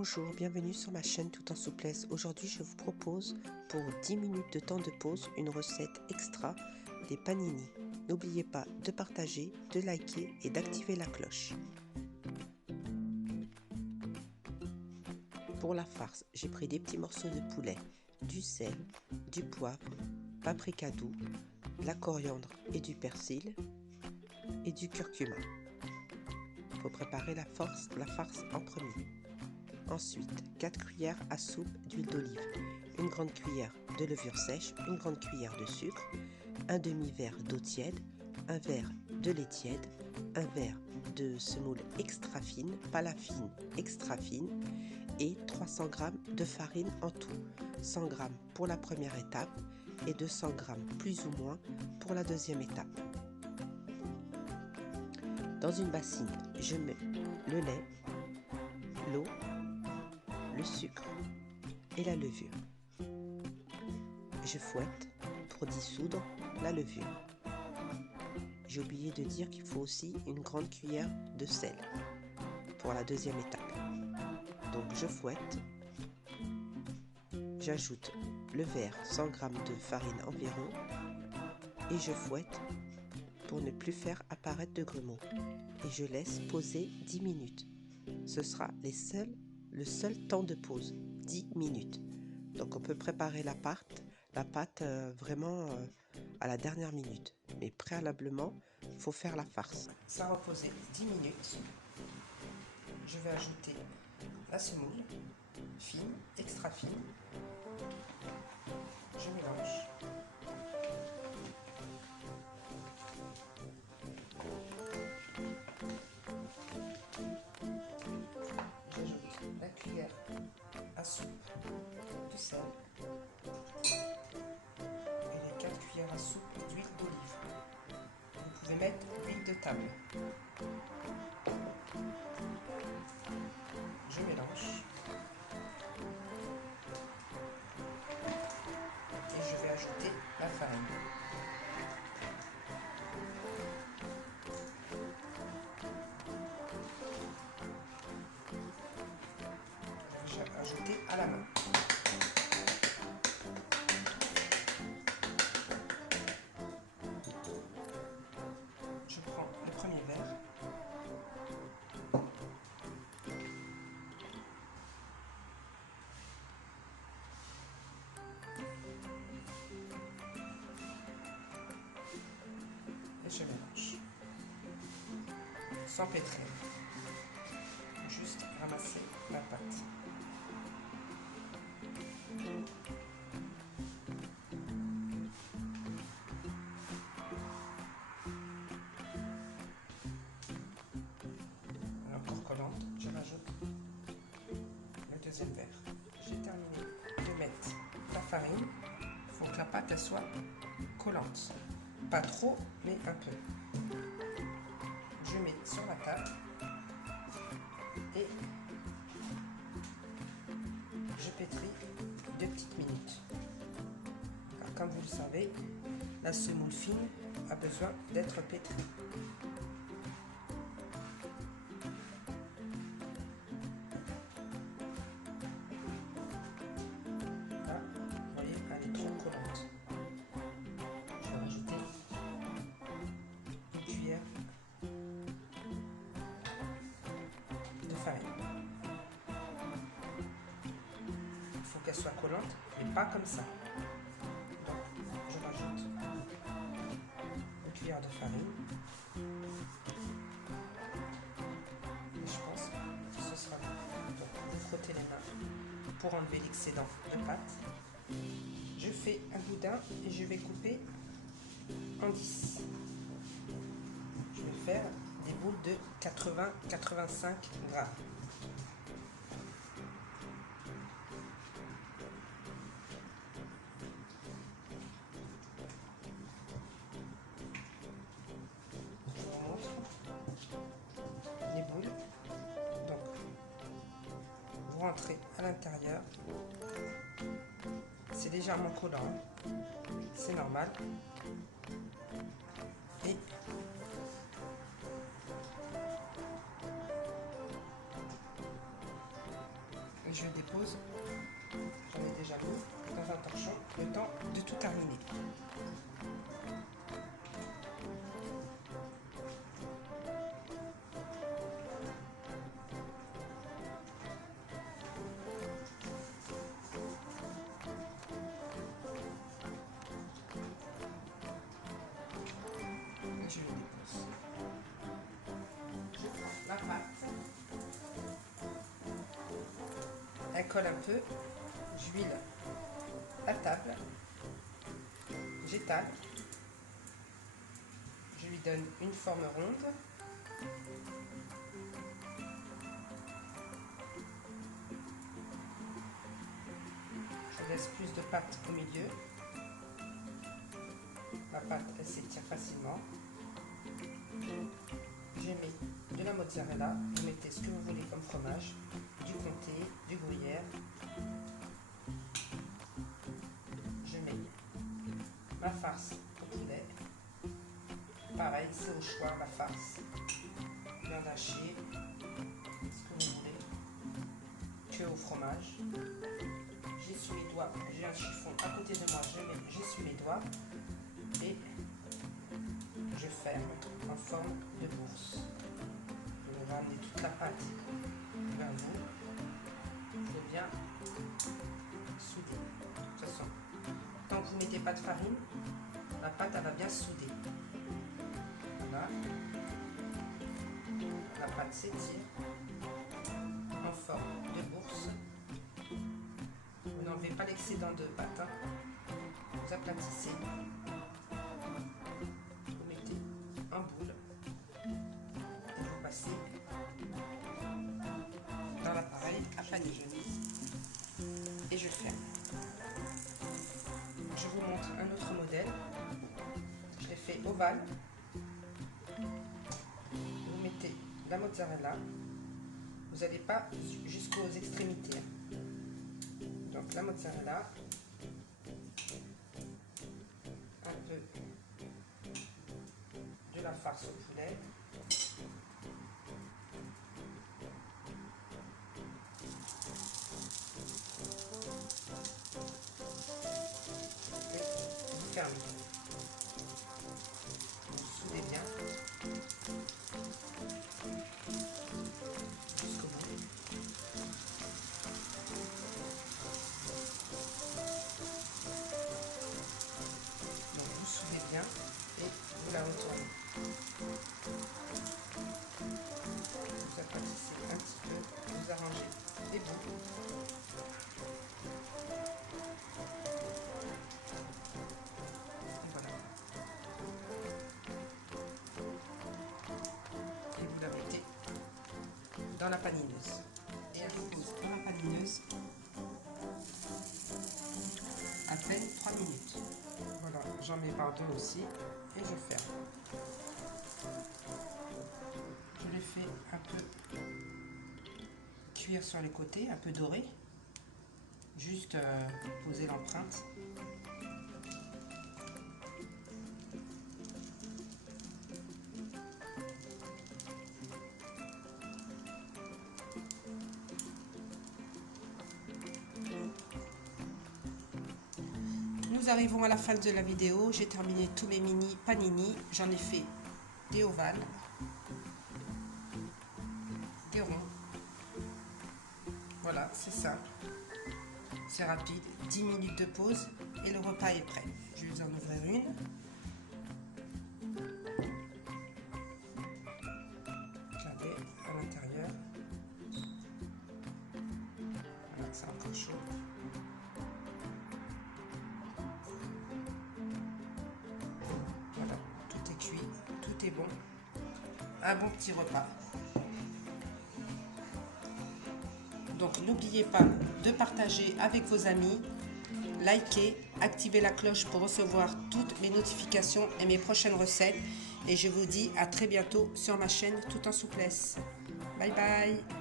Bonjour, bienvenue sur ma chaîne Tout en souplesse. Aujourd'hui, je vous propose pour 10 minutes de temps de pause une recette extra des panini. N'oubliez pas de partager, de liker et d'activer la cloche. Pour la farce, j'ai pris des petits morceaux de poulet, du sel, du poivre, paprika doux, de la coriandre et du persil et du curcuma. Il faut préparer la farce en premier. Ensuite, 4 cuillères à soupe d'huile d'olive, une grande cuillère de levure sèche, une grande cuillère de sucre, un demi-verre d'eau tiède, un verre de lait tiède, un verre de semoule extra fine, pas la fine, extra fine, et 300 g de farine en tout, 100 g pour la première étape et 200 g plus ou moins pour la deuxième étape. Dans une bassine, je mets le lait, l'eau, le sucre et la levure. Je fouette pour dissoudre la levure. J'ai oublié de dire qu'il faut aussi une grande cuillère de sel pour la deuxième étape. Donc je fouette, j'ajoute le verre 100 g de farine environ et je fouette pour ne plus faire apparaître de grumeaux. Et je laisse poser 10 minutes. Ce sera le seul temps de pause, 10 minutes. Donc on peut préparer la pâte vraiment à la dernière minute. Mais préalablement, il faut faire la farce. Ça va reposer 10 minutes. Je vais ajouter la semoule, fine, extra fine. Je mélange. J'ajoute la cuillère à soupe de sel et les 4 cuillères à soupe d'huile d'olive. Vous pouvez mettre l'huile de table. Je mélange et je vais ajouter la farine. Je vais ajouter à la main. Je prends le premier verre. Et je mélange. Sans pétrir. Juste ramasser la pâte. Encore collante, je rajoute le deuxième verre. J'ai terminé de mettre la farine. Il faut que la pâte elle soit collante. Pas trop, mais un peu. Je mets sur la table et je pétris 2 petites minutes. Alors, comme vous le savez, la semoule fine a besoin d'être pétrie. Là, vous voyez, elle est trop collante. Je vais rajouter une cuillère de farine. Il faut qu'elle soit collante, mais pas comme ça. Donc, je rajoute une cuillère de farine. Et je pense que ce sera bon. Donc, vous frottez les mains pour enlever l'excédent de pâte. Je fais un boudin et je vais couper en 10. Je vais faire des boules de 80-85 grammes. Je vous montre les boules. Donc, vous rentrez à l'intérieur. C'est légèrement collant, c'est normal. Et je le dépose. J'en ai déjà mis dans un torchon, le temps de tout terminer. Je le dépose. Je prends la pâte. Elle colle un peu. J'huile la table. J'étale. Je lui donne une forme ronde. Je laisse plus de pâte au milieu. La pâte, elle s'étire facilement. Je mets de la mozzarella. Vous mettez ce que vous voulez comme fromage. Du comté, du gruyère. Je mets ma farce au poulet. Pareil, c'est au choix la farce. Viande hachée, ce que vous voulez. Que au fromage. J'essuie mes doigts. J'ai un chiffon à côté de moi. J'essuie mes doigts. Et je ferme en forme de bourse. Je vais ramener toute la pâte vers vous. Je vais bien souder. De toute façon, tant que vous ne mettez pas de farine, la pâte elle va bien souder. Voilà. La pâte s'étire en forme de bourse. Vous n'enlevez pas l'excédent de pâte. Vous aplatissez. Vous mettez en boule. Et vous passez dans l'appareil à panier. Et je ferme. Je vous montre un autre modèle. Je l'ai fait ovale. Vous mettez la mozzarella. Vous n'allez pas jusqu'aux extrémités. Donc la mozzarella, un peu de la farce au poulet. Et vous fermez. Vous soudez bien jusqu'au bout. Donc vous soudez bien et vous la retournez. Vous aplatissez un petit peu, vous arrangez les bouts. Et voilà. Et vous la mettez dans la panineuse. Et elle repose dans la panineuse à peine 3 minutes. Voilà, j'en mets par deux aussi et je ferme. Je les fais un peu cuire sur les côtés, un peu doré. Juste poser l'empreinte. Nous arrivons à la fin de la vidéo. J'ai terminé tous mes mini panini. J'en ai fait des ovales, des ronds. Voilà, c'est simple. C'est rapide. 10 minutes de pause et le repas est prêt. Je vais vous en ouvrir une. Regardez à l'intérieur. Voilà, c'est encore chaud. Voilà, tout est cuit, tout est bon. Un bon petit repas. Donc n'oubliez pas de partager avec vos amis, liker, activer la cloche pour recevoir toutes mes notifications et mes prochaines recettes. Et je vous dis à très bientôt sur ma chaîne Tout en souplesse. Bye bye.